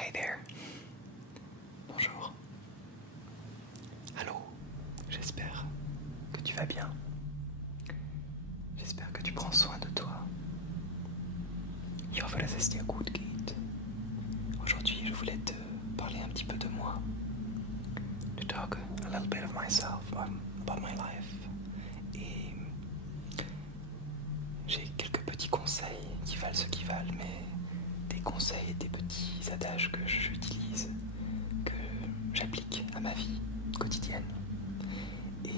Hey there. Bonjour. Allô. J'espère que tu vas bien. J'espère que tu prends soin de toi. Jag hoppas att det är gut geht. Aujourd'hui, je voulais te parler un petit peu de moi. To talk a little bit of myself, about my life. Et j'ai quelques petits conseils qui valent ce qu'ils valent, mais des conseils et des petits adages que j'utilise, que j'applique à ma vie quotidienne. Et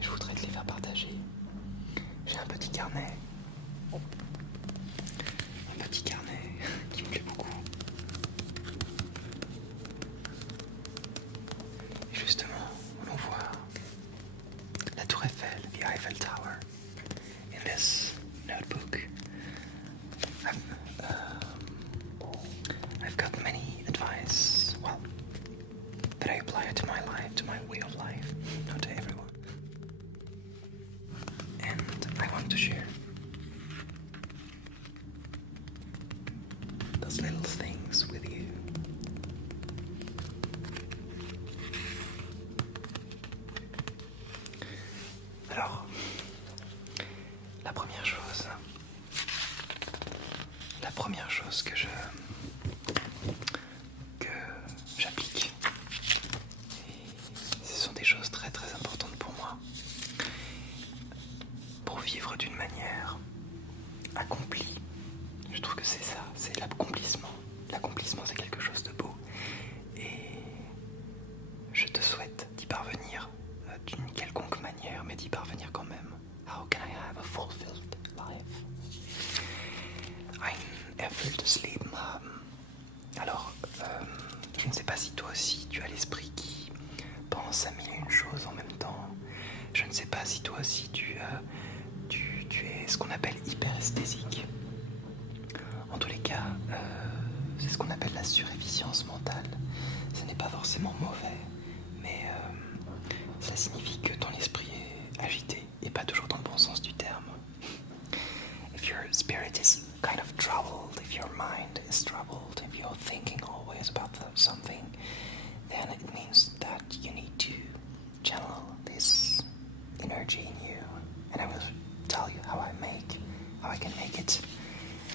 je voudrais te les faire partager. J'ai un petit carnet. Un petit carnet qui me plaît beaucoup. Et justement, on voit la tour Eiffel, the Eiffel Tower, in this notebook. I've got many advice, well, that I apply to my life, to my way of life, not to everyone. And I want to share those little things with you. Alors, la première chose que j'applique, et ce sont des choses très très importantes pour moi, pour vivre d'une manière accomplie. Je trouve que c'est ça, c'est l'accomplissement. L'accomplissement, c'est quelque chose de beau. Et je te souhaite d'y parvenir d'une quelconque manière, mais d'y parvenir quand même. How can I have a fulfilled life? Ein erfülltes Leben haben. Alors, je ne sais pas si toi aussi tu as l'esprit qui pense à mille et une choses en même temps. Je ne sais pas si toi aussi tu es ce qu'on appelle hyperesthésique. En tous les cas, c'est ce qu'on appelle la surefficience mentale. Ce n'est pas forcément mauvais, mais ça signifie que ton esprit est agité et pas toujours dans le bon sens du terme. If your spirit is kind of troubled, if your mind is troubled, if you're thinking always about something, then it means that you need to channel this energy in you. And I will tell you how I can make it,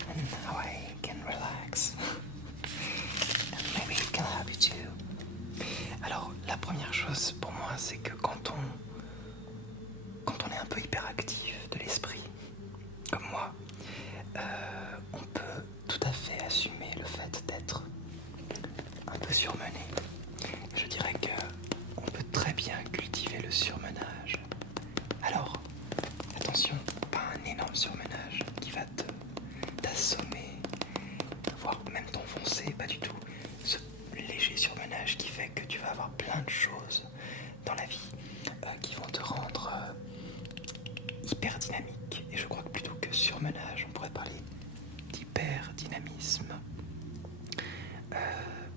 and how I can relax. And maybe it can help you too. Alors, la première chose pour moi, c'est que quand on est un peu hyperactif de l'esprit, comme moi, on peut tout à fait assumer le fait d'être un peu surmené. Je dirais que on peut très bien cultiver le surmenage. Alors, attention, pas un énorme surmenage qui va t'assommer, voire même t'enfoncer, pas du tout. Ce léger surmenage qui fait que tu vas avoir plein de choses dans la vie qui vont te rendre hyper dynamique. Et je crois que plutôt que surmenage, on pourrait parler d'hyperdynamisme.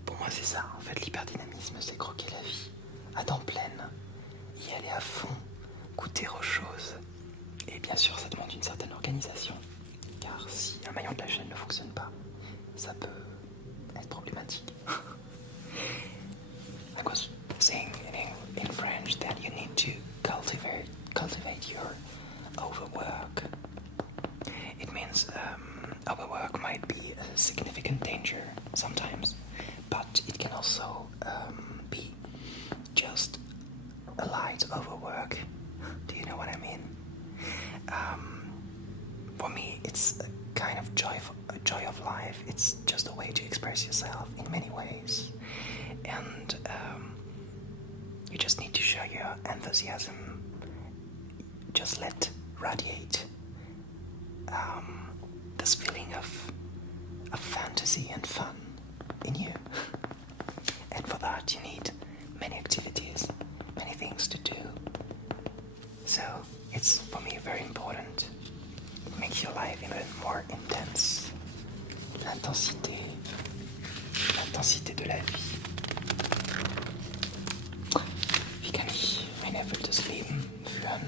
Pour moi, c'est ça. En fait, l'hyperdynamisme, c'est croquer la vie à temps pleine, y aller à fond, goûter aux choses. Et bien sûr, ça demande une certaine organisation. Car si un maillon de la chaîne ne fonctionne pas, ça peut être problématique. I was saying in French that you need to cultivate your overwork. It means overwork might be a significant danger sometimes, but it can also be just a light overwork. Do you know what I mean? For me, it's a kind of joy of life. It's just a way to express yourself in many ways, and you just need to show your enthusiasm. Just let radiate this feeling of fantasy and fun in you. And for that, you need many activities, many things to do. So it's for me very important. It makes your life even more intense. L'intensité de la vie. Wie kann ich ein erfülltes Leben führen?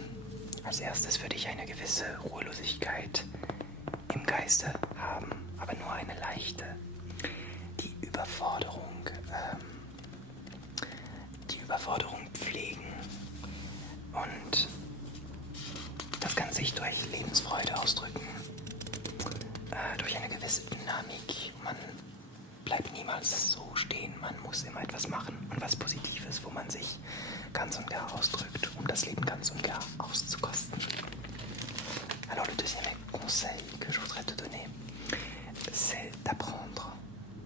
Als erstes würde ich eine gewisse Ruhelosigkeit im Geiste haben, aber nur eine leichte. Die Überforderung pflegen und das kann sich durch Lebensfreude ausdrücken, durch eine gewisse Dynamik. Man bleibt niemals so stehen, man muss immer etwas machen und was Positives, wo man sich ganz und gar ausdrückt, um das Leben ganz und gar auszukosten. Alors le deuxième conseil que je voudrais te donner, c'est d'apprendre.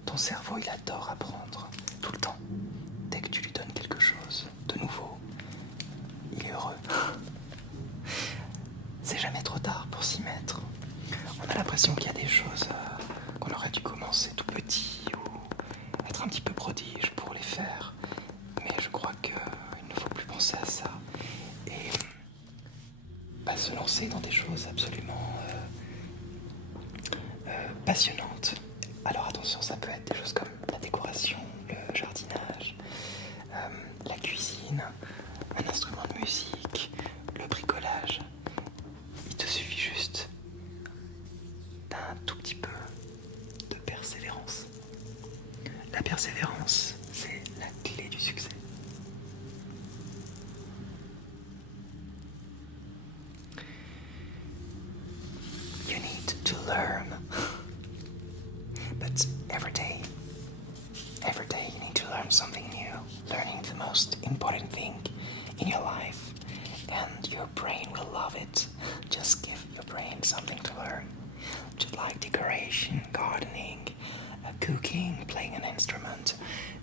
Ton cerveau, il adore apprendre, tout le temps. Dès que tu lui donnes quelque chose de nouveau, il est heureux. C'est jamais trop tard pour s'y mettre. On a l'impression qu'il y a des choses qu'on aurait dû commencer tout petit ou être un petit peu prodige pour les faire. Mais je crois qu'il ne faut plus penser à ça. Et se lancer dans des choses absolument passionnantes. Alors attention, ça peut être des choses comme la décoration, le jardinage, la cuisine, un instrument de musique, le bricolage. Il te suffit juste d'un tout petit peu de persévérance. La persévérance, c'est la clé du succès. You need to learn. But every day you need to learn something new. Learning the most important thing in your life, and your brain will love it. Just give your brain something to learn. Just like decoration, gardening, cooking, playing an instrument,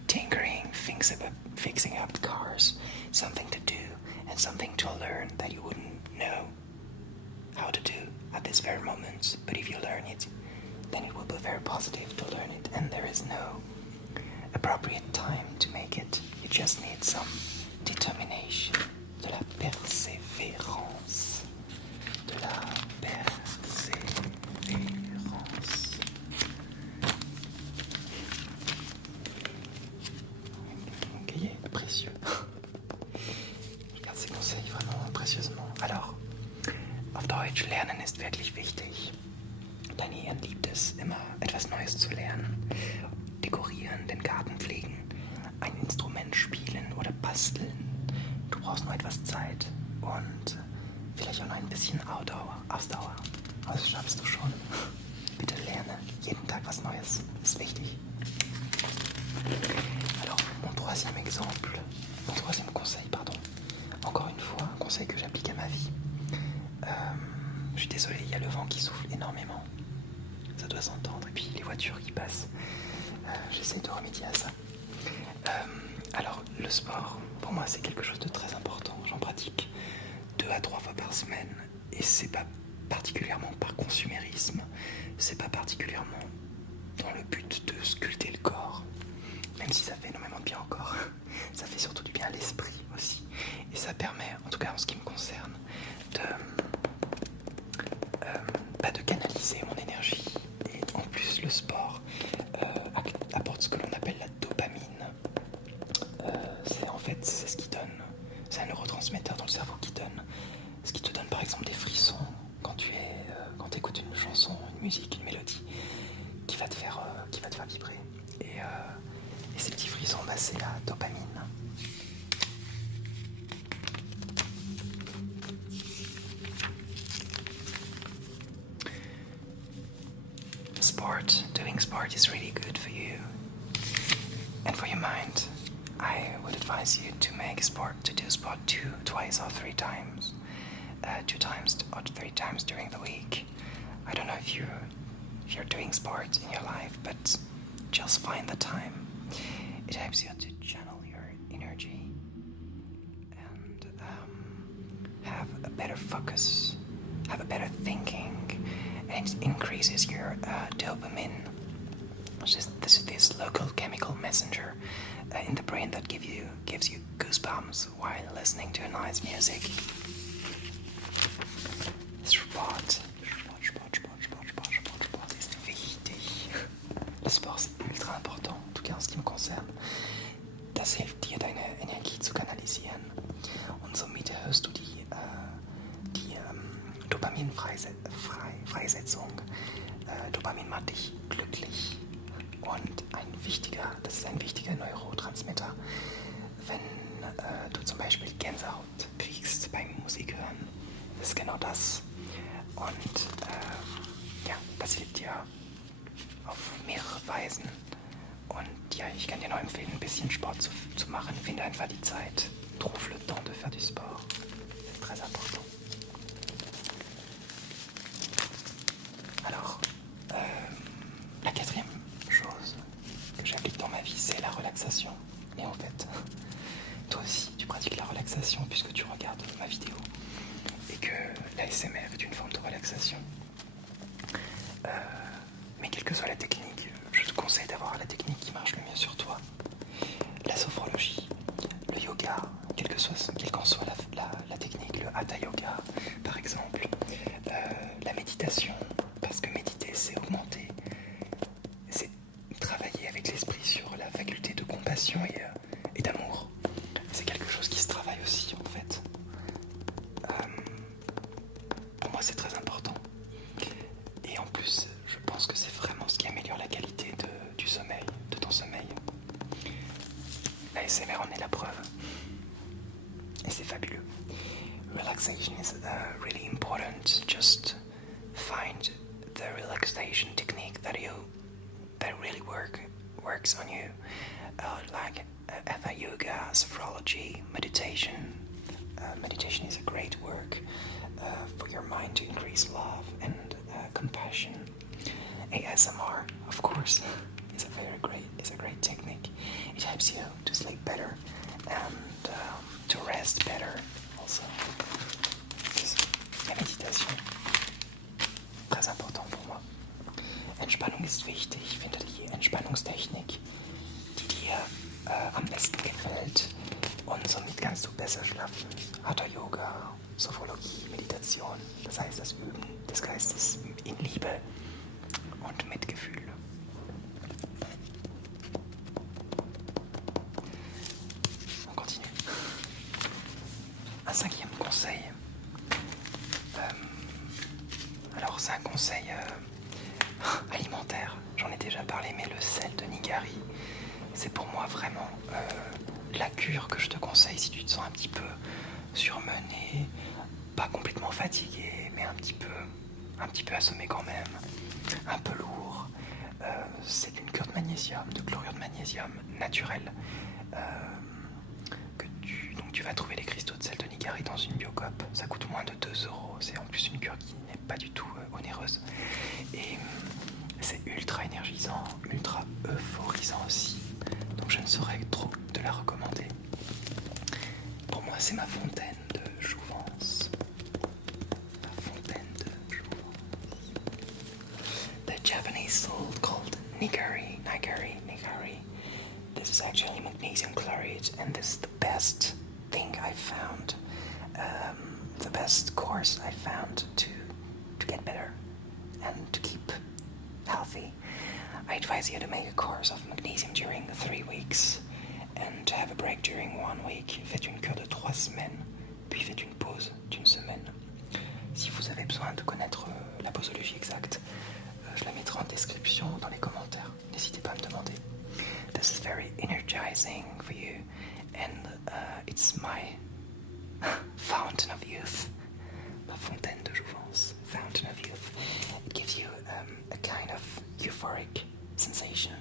tinkering, fixing up cars, something to do and something to learn that you wouldn't know how to do at this very moment. But if you learn it, then it will be very positive to learn it, and there is no appropriate time to make it. You just need some determination, de la persévérance, de la persévérance. Un cahier précieux. Ich garde ces conseils vraiment précieusement. Alors, auf Deutsch lernen ist wirklich wichtig. Daniel liebt es, immer etwas Neues zu lernen. Dekorieren, den Garten pflegen, ein Instrument spielen oder basteln. Du brauchst nur etwas Zeit und vielleicht auch noch ein bisschen Ausdauer. Aber das schaffst du schon. Bitte lerne jeden Tag was Neues. Das ist wichtig. Alors, mon troisième conseil, encore une fois, un conseil que j'applique à ma vie. Je suis désolé, il y a le vent qui souffle énormément. Ça doit s'entendre. Et puis les voitures qui passent. J'essaie de remédier à ça. Alors, le sport, pour moi, c'est quelque chose de très important. J'en pratique 2 à 3 fois par semaine. Et c'est pas particulièrement par consumérisme. C'est pas particulièrement dans le but de sculpter le corps. Même si ça fait énormément de bien au corps. Ça fait surtout du bien à l'esprit aussi. Et ça permet, en tout cas en ce qui me concerne, de canaliser mon énergie. Et en plus, le sport apporte ce que l'on appelle la dopamine. C'est ce qui donne, c'est un neurotransmetteur dans le cerveau qui donne, ce qui te donne par exemple des frissons quand tu écoutes une chanson, une musique, une mélodie qui va te faire vibrer. Et ces petits frissons, c'est la dopamine. Doing sport is really good for you and for your mind. I would advise you to do sport 2 or 3 times, 2 times or 3 times during the week. I don't know if you're doing sport in your life, but just find the time. It helps you to channel your energy and have a better focus, have a better thinking, and it increases your dopamine. This local chemical messenger in the brain that gives you goosebumps while listening to nice music. Sport ist wichtig. Le sport c'est ultra important, en tout cas en ce qui me concerne. Das hilft dir, deine Energie zu kanalisieren. Und somit erhöhst du die Dopaminfreisetzung. Dopamin macht dich glücklich Und das ist ein wichtiger Neurotransmitter. Wenn du zum Beispiel Gänsehaut kriegst beim Musik hören, ist genau das. Und ja, das hilft dir auf mehrere Weisen. Und ja, ich kann dir nur empfehlen, ein bisschen Sport zu machen. Finde einfach die Zeit. Trouve le temps de faire du sport. C'est très important. Alors, la quatrième chose que j'applique dans ma vie, c'est la relaxation. Et en fait, toi aussi, tu pratiques la relaxation puisque tu regardes ma vidéo et que l'ASMR est une forme de relaxation. Mais quelle que soit la technique, je te conseille d'avoir la technique qui marche le mieux sur toi. La sophrologie, le yoga, quelle qu'en soit la technique, le hatha yoga par exemple, la méditation, parce que méditer c'est augmenter, c'est travailler avec l'esprit sur la faculté de compassion et d'amour. C'est quelque chose qui se travaille aussi en fait. Pour moi c'est très important. Et en plus, je pense que c'est vraiment ce qui améliore la qualité du sommeil, de ton sommeil. La ASMR en est la preuve. Et c'est fabuleux. Relaxation is really important. Just find the relaxation technique that really works on you. Like hatha yoga, sophrology, meditation. Meditation is a great work for your mind to increase love and compassion. ASMR, of course, is a great technique. It helps you to sleep better and to rest better also. La méditation, très important pour moi. Entspannung ist wichtig. Ich finde die Entspannungstechnik, die dir am besten gefällt und somit kannst du besser schlafen. Hatha Yoga, Sophrologie, Meditation, das heißt das Üben des Geistes in Liebe und Mitgefühl. On continue. Un cinquième conseil. Alors c'est un conseil alimentaire. J'en ai déjà parlé, mais le sel de Nigari, c'est pour moi vraiment la cure que je te conseille si tu te sens un petit peu surmené, pas complètement fatigué, mais un petit peu assommé quand même, un peu lourd. C'est une cure de magnésium, de chlorure de magnésium naturel. Donc tu vas trouver les cristaux de sel de Nigari dans une Biocop. Ça coûte moins de 2 €. C'est en plus une cure qui n'est pas du tout onéreuse. Et c'est ultra énergisant, ultra euphorisant aussi. Donc je ne saurais trop te la recommander. Pour moi, c'est ma fontaine de jouvence. Ma fontaine de jouvence. The Japanese salt called Nigari. This is actually magnesium chloride, and this is the best thing I found. The best course I found to get better and to keep healthy. I advise you to make a course of magnesium during 3 weeks and to have a break during 1 week. Faites une cure de 3 semaines, puis faites une pause d'1 semaine. Si vous avez besoin de connaître la posologie exacte, je la mettrai en description dans les commentaires. N'hésitez pas à me demander. This is very energizing for you, and it's my fountain of youth. Ma fontaine de jouvence, fountain of youth. It gives you a kind of euphoric sensation,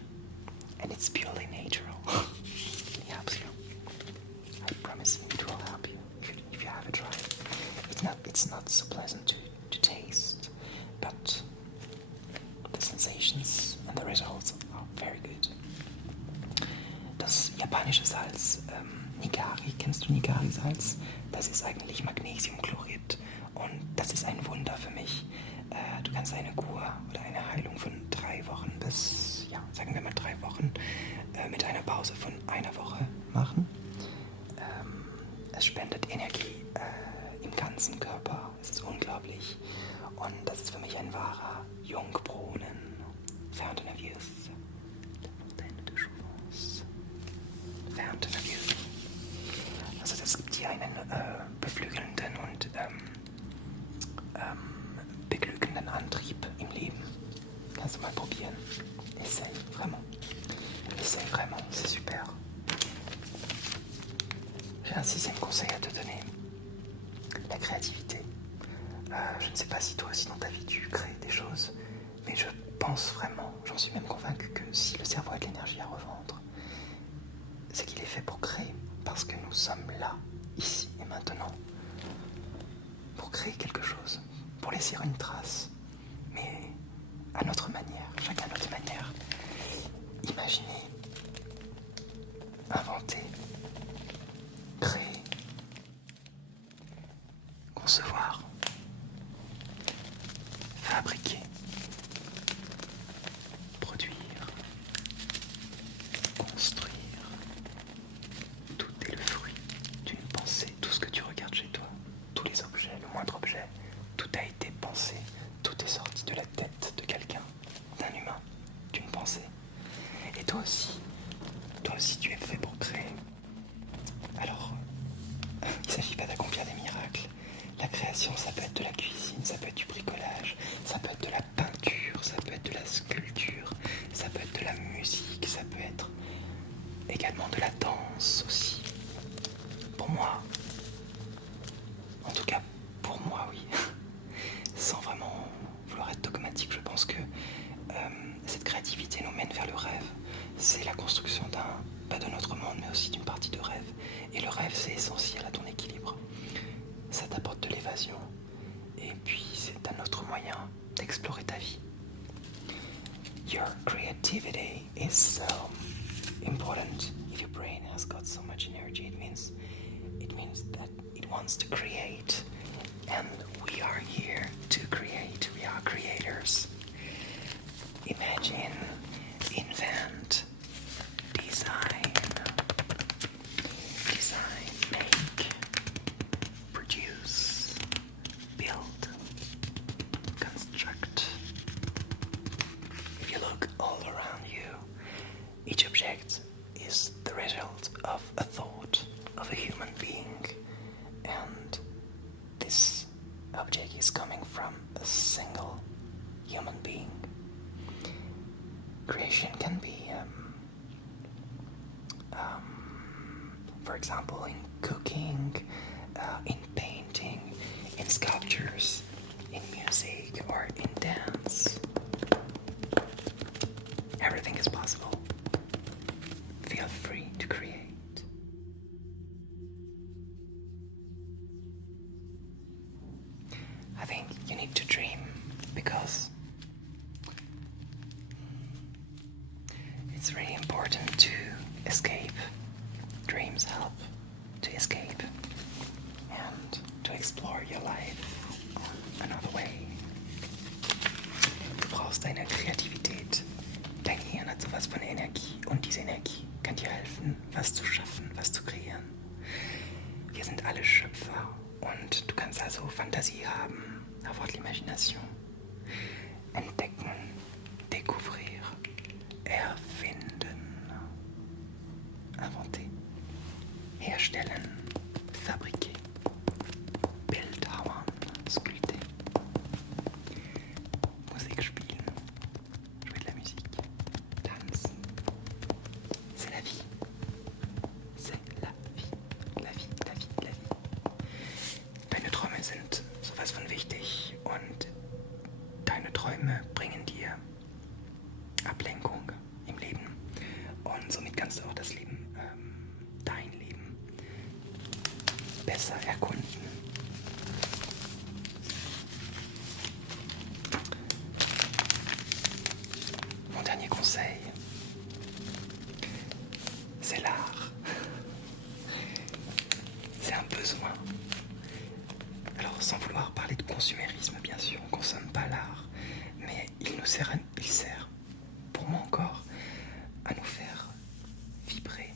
and it's purely natural. It helps you. I promise you, it will help you if you have a try. It's not so pleasant to taste, but the sensations and the results are very good. Das japanische Salz, Nigari, kennst du Nigari-Salz? Das ist eigentlich Magnesiumchlorid und das ist ein Wunder für mich. Du kannst eine Kur oder eine Heilung von 3 Wochen bis, ja, sagen wir mal 3 Wochen mit einer Pause von 1 Woche machen. Es spendet Energie im ganzen Körper. Es ist unglaublich. Und das ist für mich ein wahrer Jungbrunnen. Fountain of Youth. Fountain of Youth. Also das gibt dir einen beflügelnden und beglückenden Antrieb im Leben. Kannst du mal probieren. Essaye, vraiment. Je ne sais pas si toi aussi dans ta vie tu crées des choses, mais je pense vraiment, j'en suis même convaincu que si le cerveau a de l'énergie à revendre, c'est qu'il est fait pour créer, parce que nous sommes là, ici et maintenant, pour créer quelque chose, pour laisser une trace, mais à notre manière, chacun à notre manière. Imaginez, inventer, créer, concevoir, fabriquer, produire, construire. Tout est le fruit d'une pensée. Tout ce que tu regardes chez toi, tous les objets, le moindre objet, tout a été pensé. Tout est sorti de la tête de quelqu'un, d'un humain, d'une pensée. Et toi aussi tu es fait pour créer. Alors, il ne s'agit pas d'accomplir des miracles. La création, ça peut être de la cuisine, ça peut être du bricolage, ça peut être de la peinture, ça peut être de la sculpture, ça peut être de la musique, ça peut être également de la danse aussi. Pour moi, en tout cas pour moi, oui, sans vraiment vouloir être dogmatique, je pense que cette créativité nous mène vers le rêve. C'est la construction pas de notre monde, mais aussi d'une partie de rêve. Et le rêve, c'est essentiel à ton équilibre. Ça t'apporte de l'évasion. Et puis, c'est un autre moyen d'explorer ta vie. Your creativity is so important. If your brain has got so much energy, it means that it wants to create. And we are here to create. We are creators. Imagine, invent, design, make, produce, build, construct. If you look all around you, each object is the result of a thought of a human being, and this object is coming from a single human being. Creation can be, for example, in cooking, in painting, in sculptures, in music, or in dance. Everything is possible. Feel free to create. I think you need to dream because it's really important to escape. Dreams help to escape and to explore your life another way. Du brauchst deine Kreativität. Dein Hirn hat sowas von Energie und diese Energie kann dir helfen, was zu schaffen, was zu kreieren. Wir sind alle Schöpfer und du kannst also Fantasie haben, avoir de l'imagination. Entdecken, découvrir, erfinden, inventer, herstellen, fabriquer, bildhauern, sculpter, Musik spielen, jouer de la musique, tanzen. C'est la vie. C'est la vie. La vie, la vie, la vie. Deine Träume sind sowas von wichtig und deine Träume bringen dir Ablenkung im Leben und somit kannst du auch das Leben, dein Leben, besser erkunden. Mon dernier conseil, c'est l'art. C'est un besoin. Alors sans vouloir parler de consumérisme, bien sûr, on ne consomme pas l'art, mais il sert, pour moi encore, à nous faire vibrer.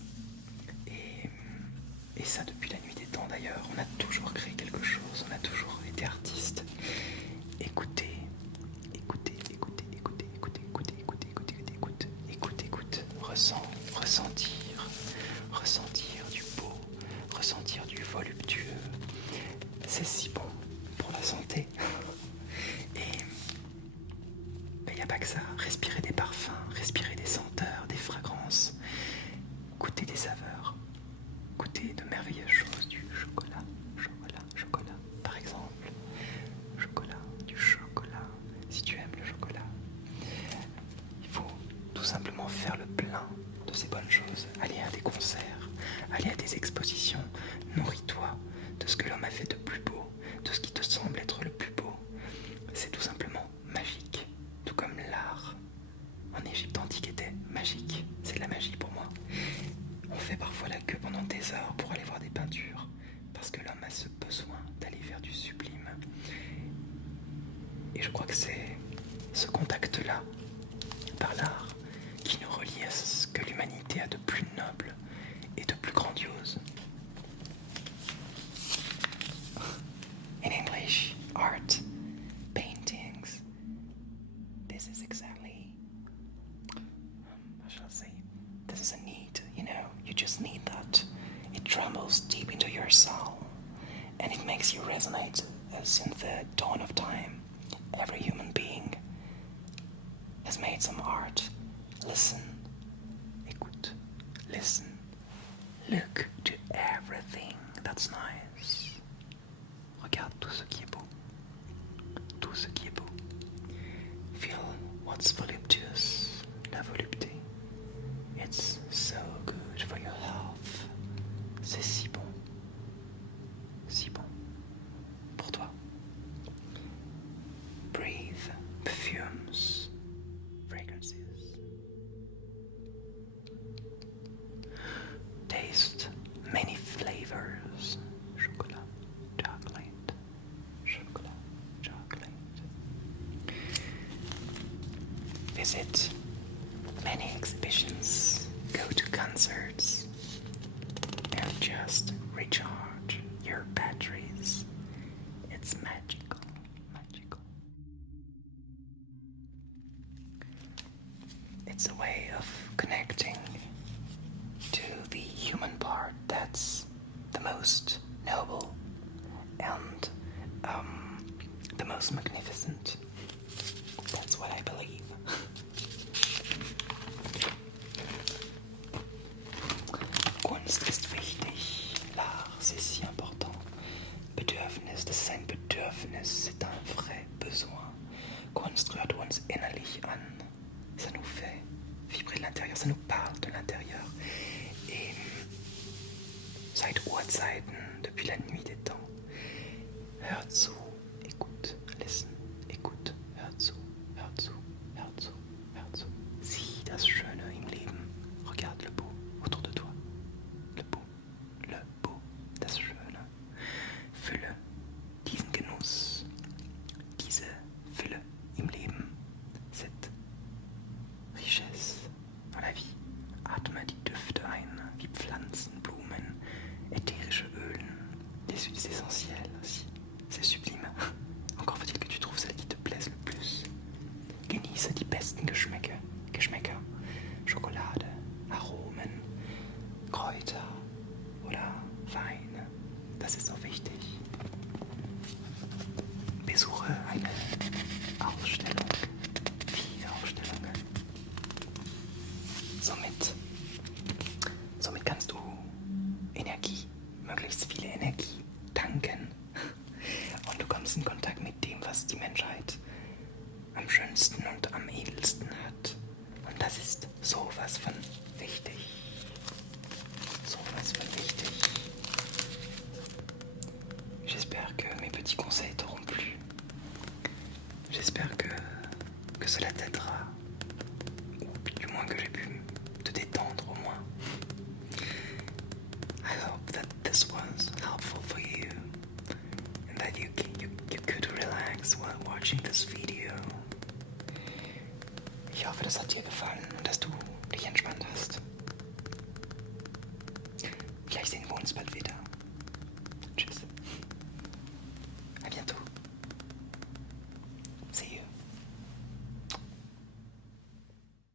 Et ça depuis la nuit des temps d'ailleurs, on a toujours créé quelque chose, on a toujours été artiste. Écoutez, ressentir du beau, ressentir du voluptueux. C'est si bon pour la santé. Et il n'y a pas que ça, respirer des parfums, respirer des senteurs, des fragrances, goûter des saveurs, goûter de merveilleuses choses, du chocolat, par exemple, chocolat. Et je crois que c'est ce contact-là, par l'art, qui nous relie à ce que l'humanité a de plus noble et de plus grandiose. In English, art, paintings, this is exactly, how shall I say, this is a need, you just need that. It trembles deep into your soul, and it makes you resonate since the dawn of time. Every human being has made some art. Listen, écoute, listen, look to everything that's nice. Regarde tout ce qui est beau, tout ce qui est beau. Feel what's voluptuous, la volupté. It's so good for your health. C'est si bon pour toi. Breathe perfumes, fragrances. Taste many flavors. Chocolat, chocolate, chocolat, chocolate. Visit many exhibitions, go to concerts, and just recharge your batteries. It's magical, magical. It's a way of connecting to the human part that's the most noble and the most magnificent. That's what I believe. Kunst ist wichtig, l'art c'est si important. Bedürfnis, das ist ein Bedürfnis, c'est un vrai besoin. Kunst rührt uns innerlich an. Ça nous fait vibrer de l'intérieur, ça nous parle de l'intérieur. Et seit Urzeiten, depuis la nuit des temps, hört zu, écoute, listen, écoute, hört zu, hört zu, hört zu, hört zu. Sieh das Schöne im Leben, regarde le beau autour de toi. Le beau, das Schöne. Fülle diesen Genuss, diese Fülle im Leben, cette richesse dans la vie. Atme die Düfte ein, wie Pflanzen, Blumen, ätherische Ölen, des huiles essentielles aussi. C'est sublime. Encore faut-il que tu trouves celles qui te plaisent le plus. Genieße die besten Geschmäcker. Schokolade, Aromen, Kräuter oder Wein. Das ist so wichtig. Besuche eine Ausstellung, viele Ausstellungen. Somit kannst du Energie, möglichst viele Energie tanken. Und du kommst in Kontakt mit dem, was die Menschheit am schönsten und am edelsten hat. Und das ist sowas von wichtig. Sowas von wichtig. J'espère que mes petits conseils t'auront plu. J'espère que cela t'aidera. Ou du moins que j'ai pu te détendre au moins. I hope that this was helpful for you and that you could relax while watching this video.